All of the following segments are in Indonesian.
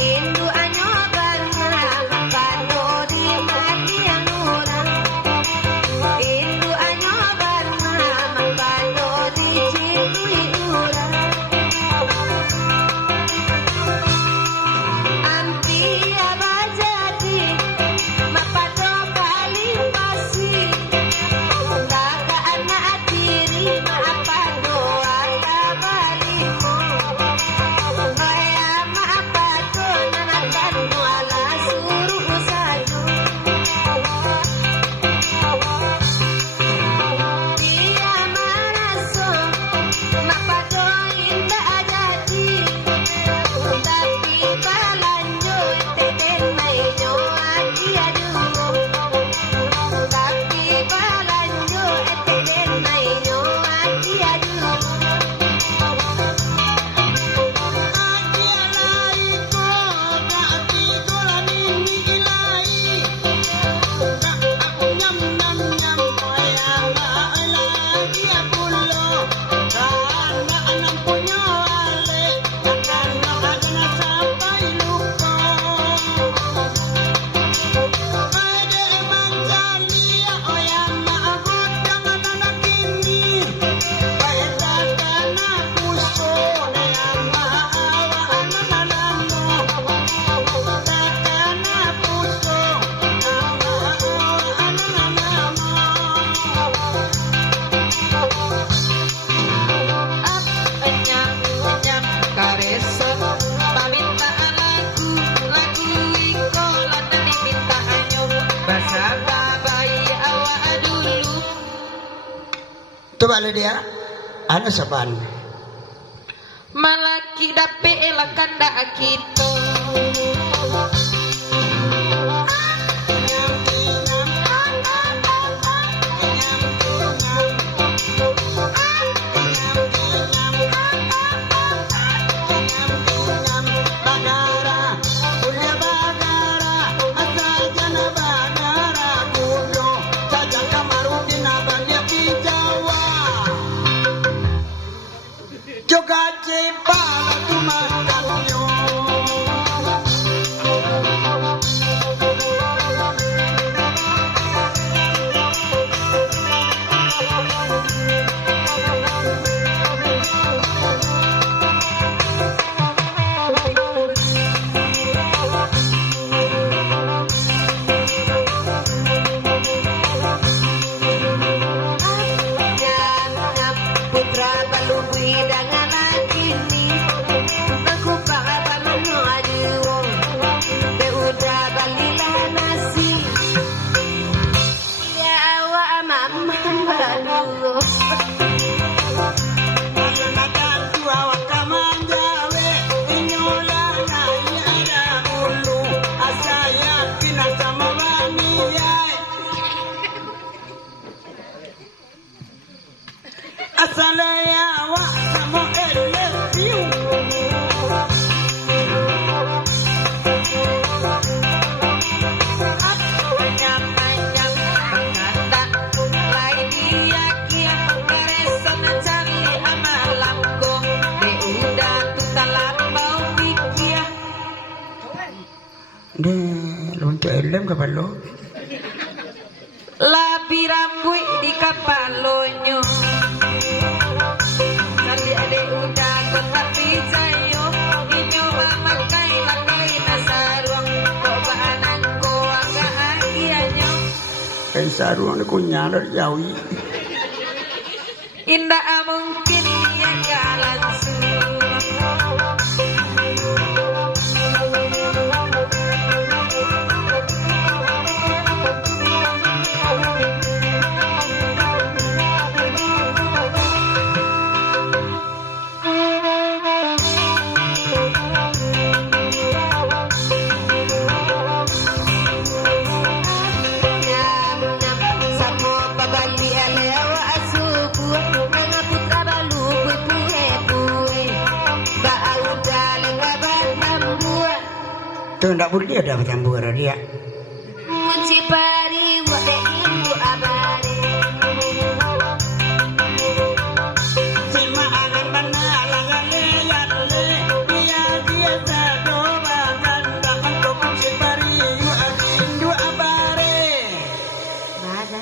Indo anyo karena pano Bahasa bayi awak dulu. Coba lihat dia. Anu saban. Malaki dape elakan dak kita. Juga cipala tumakanyo. Putra balugui dengan kini aku pakai mengaduh beuda balila nasi ya awak mama baru Makan tua wakaman jawe inyola nanya ulu asaya pina sama mami yai asalaya wa sama elefiu Deh, loncat elem ke balo? Labi rambut di kapalonyo Nanti ada udah tapi sayo inyo mamakai lakai nasaruang kok baanan ko agak agianyo Saruang ni kunyalar yawi. indah mungkin yang langsung Tu ndak boleh dia dah bercampur dia. Mucipari wade ibu abari Sima angan benar langan lihat le dia dia satu bagan dapat kau mucipari akin dua abare. Mana?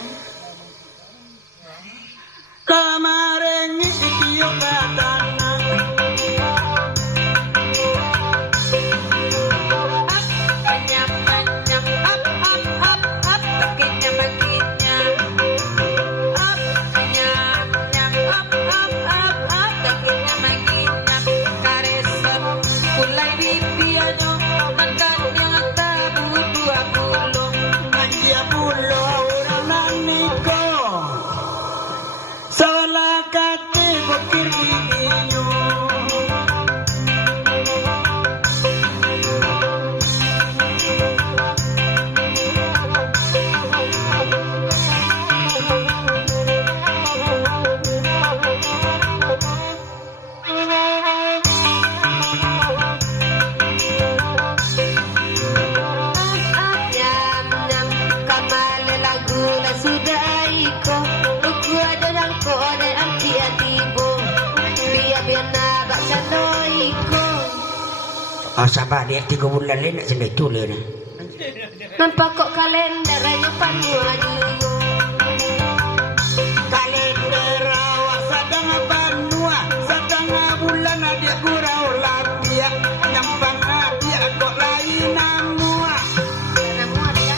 Kemarin itu katanan. Oh sabar dia 3 bulan lain nak sendiri tu le ni. Nampak kok kalender ayo panua dulu. Kalender awak sedang banua, sedang bulan dia gurau lapia, nyampang dia kok lain namua. Namua dia.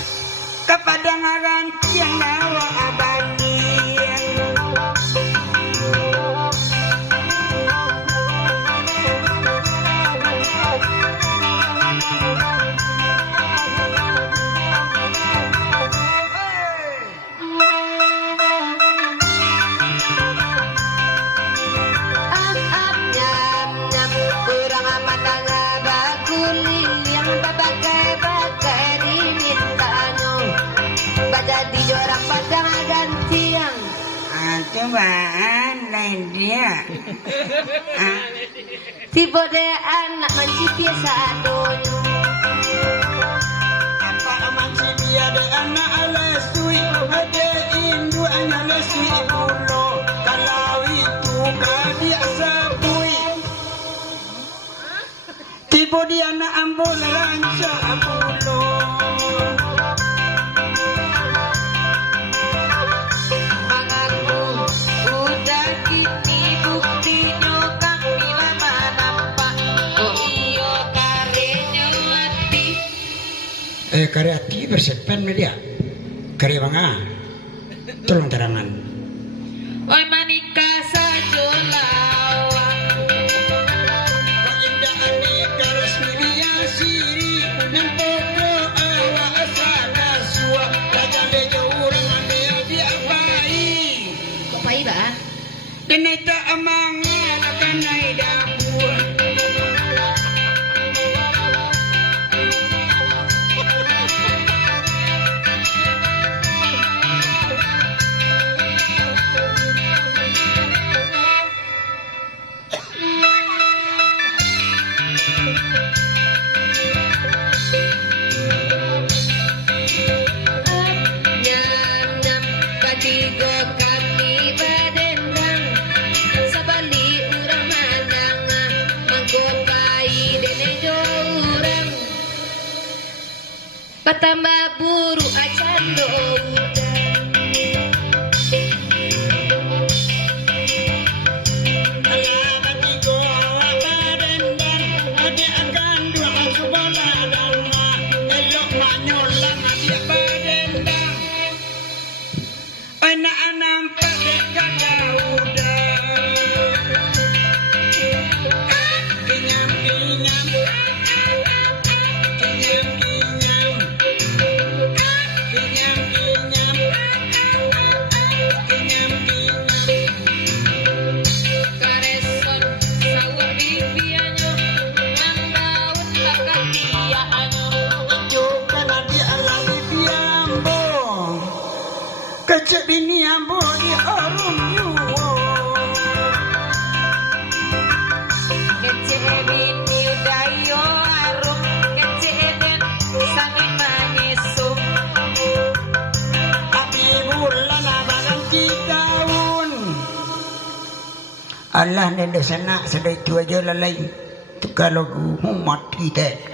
Kepada ngaran yang nawa abadi. di jorak padang gantiang. Cobaan lain dia. Si bodean nak manci biasa adonyo. Apa aman si dia de anak alesui, ade indu anak alesui bulo. Kalau itu kebiasa bui. Tiba dia nak ambul rancak bulo. Manganmu udah kini buktinya kami lama nampak. Oh iyo karenya hati. Karya hati bersepen media. Karya bangga. Tolong terangan. Oi manika sajo lawang. Indah aneka resmi dia siri. Nampoko awak asana suah. Raja lejo orang ambil dia baik. Kok pai ba? Kenai tak amangan akan naik dapur. Nyam-nyam katiga kami badendang. Sabali urang mandang mangkopai dene jorang. Patambah buru acan do Alamat tiga awak barendang. Adik akan dua subala dana. Elok manyolang adik barendang. Anak nampak dekat udah. Kinyam-kinyam. Kinyam-kinyam. Kinyam-kinyam. Kinyam-kinyam. kareson sawah bibianyo mandaun bakal tiaanyo. Juga nanti alami biambo. Kecek bini ambo di arum yuwo. Kece bini udayo arum, kece den sangi manisum. Api bulan abangan 3 tahun. Allah nenda sana sedai tu aja lalai. Tu kalau mati teh.